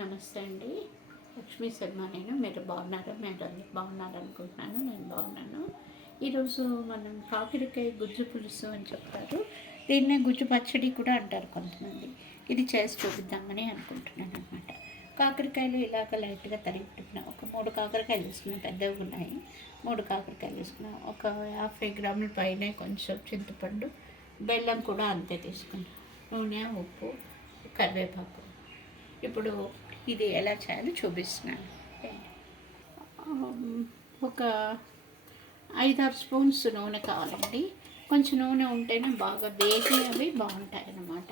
నమస్తే అండి. లక్ష్మీ శర్మ నేను. మీరు బాగున్నారా? మీరు అందరూ బాగున్నారనుకుంటున్నాను. నేను బాగున్నాను. ఈరోజు మనం కాకరకాయ గుజ్జు పులుసు అని చెప్తారు. దీన్నే గుజ్జు పచ్చడి కూడా అంటారు కొంతమంది. ఇది చేసి చూపిద్దామని అనుకుంటున్నాను అనమాట. కాకరకాయలు ఇలాగ లైట్గా తరిగిపెట్టుకున్నాం. ఒక 3 కాకరకాయలు తీసుకున్నాం, పెద్దవి ఉన్నాయి. 3 కాకరకాయలు తీసుకున్నాం. ఒక 50 గ్రాముల పైన కొంచెం చింతపండు, బెల్లం కూడా అంతే తీసుకున్నాం. నూనె, ఉప్పు, కరివేపాకు. ఇప్పుడు ఇది ఎలా చేయాలో చూపిస్తున్నాను. ఒక 5-6 స్పూన్స్ నూనె కావాలండి. కొంచెం నూనె ఉంటేనే బాగా వేగి అవి బాగుంటాయి అన్నమాట.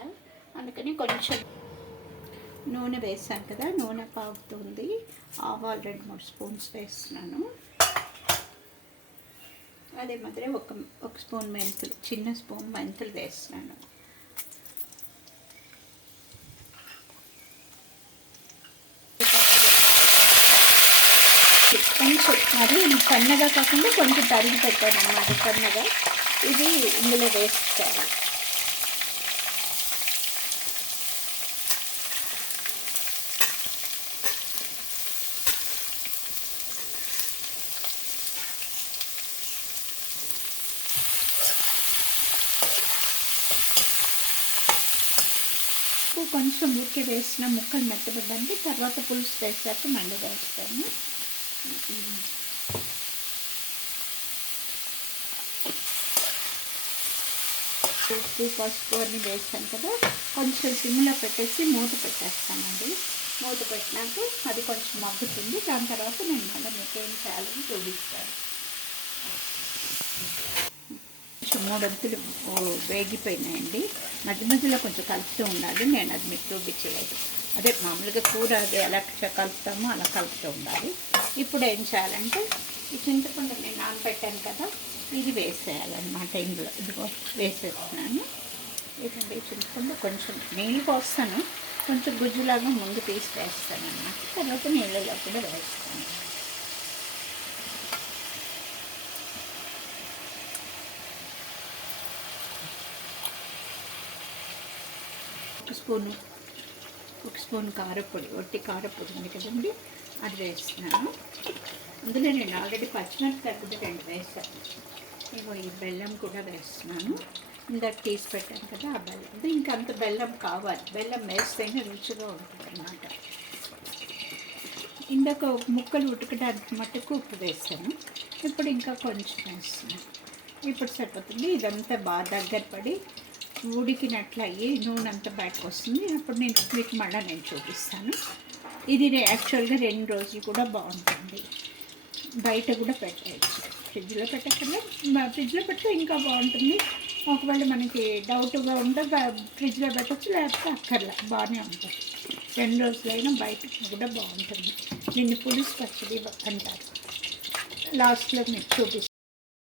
అందుకని కొంచెం నూనె వేసాను కదా, నూనె పాగుతుంది. ఆవాలు 2-3 స్పూన్స్ వేస్తున్నాను. అదే మాదిరి ఒక స్పూన్ మెంతులు, చిన్న స్పూన్ మెంతులు వేస్తున్నాను. కొంచెం మరి సన్నగా కాకుండా కొంచెం తరిగి పెట్టాను అన్నమాట, సన్నగా. ఇది ఇందులో వేసుకోవాలి. కొంచెం ఉడికి వేసిన ముక్కలు మెత్తబడ్డానికి తర్వాత పులుసు వేసాక మళ్ళీ వేస్తాను. ఉప్పు, పసుపు అన్నీ వేస్తాను కదా, కొంచెం సిమ్లో పెట్టేసి మూత పెట్టేస్తానండి. మూత పెట్టినాక అది కొంచెం మగ్గుతుంది. దాని తర్వాత నేను మళ్ళీ మీకు ఏం చేయాలని చూపిస్తాను. కొంచెం 3 వంతులు వేగిపోయినాయండి. మధ్య మధ్యలో కొంచెం కలుపుతూ ఉండాలి. నేను అది మీకు చూపించలేదు. అదే మామూలుగా కూర అది ఎలా కలుపుతామో అలా కలుపుతూ ఉండాలి. ఇప్పుడు ఏం చేయాలంటే ఈ చింతపండు నేను నానబెట్టాను కదా, ఇది వేసేయాలన్నమాట. ఇందులో ఇదిగో వేసేస్తున్నాను. ఇది చింతపండు కొంచెం నీళ్ళు పోస్తాను, కొంచెం గుజ్జులాగా ముందు తీసి వేస్తాను అన్నమాట. తర్వాత నీళ్ళలో కూడా వేస్తాను. ఒక స్పూన్ కారపొడి, ఒట్టి కారపొడి ఉంది కదండి, అది వేస్తున్నాను. అందులో నేను ఆల్రెడీ పచ్చిమిరపకాయలు 2 వేసాను. ఇగో ఈ బెల్లం కూడా వేస్తున్నాను. ఇందాక తీసి పెట్టాను కదా ఆ బెల్లం. ఇంకంత బెల్లం కావాలి. బెల్లం వేస్తేనే రుచిగా ఉంటుంది అన్నమాట. ఇందాక ముక్కలు ఉడకడానికి మట్టుకు ఉప్పు వేసాను. ఇప్పుడు ఇంకా కొంచెం వేస్తున్నాను. ఇప్పుడు సరిపోతుంది. ఇదంతా బాగా దగ్గర పడి ఉడికినట్లు అయ్యి నూనె అంతా బయటకు వస్తుంది. అప్పుడు నేను మీకు మళ్ళీ చూపిస్తాను. ఇది యాక్చువల్గా 2 రోజులు కూడా బాగుంటుంది. బయట కూడా పెట్టవచ్చు, ఫ్రిడ్జ్లో పెట్టకుండా. ఫ్రిడ్జ్లో పెడితే ఇంకా బాగుంటుంది. ఒకవేళ మనకి డౌట్గా ఉంటే ఫ్రిడ్జ్లో పెట్టచ్చు, లేకపోతే అక్కర్లా, బాగానే ఉంటుంది. 2 రోజులైనా బయట కూడా బాగుంటుంది. దీన్ని పులుసు పచ్చడి అంటారు. లాస్ట్లో మీకు చూపిస్తాను.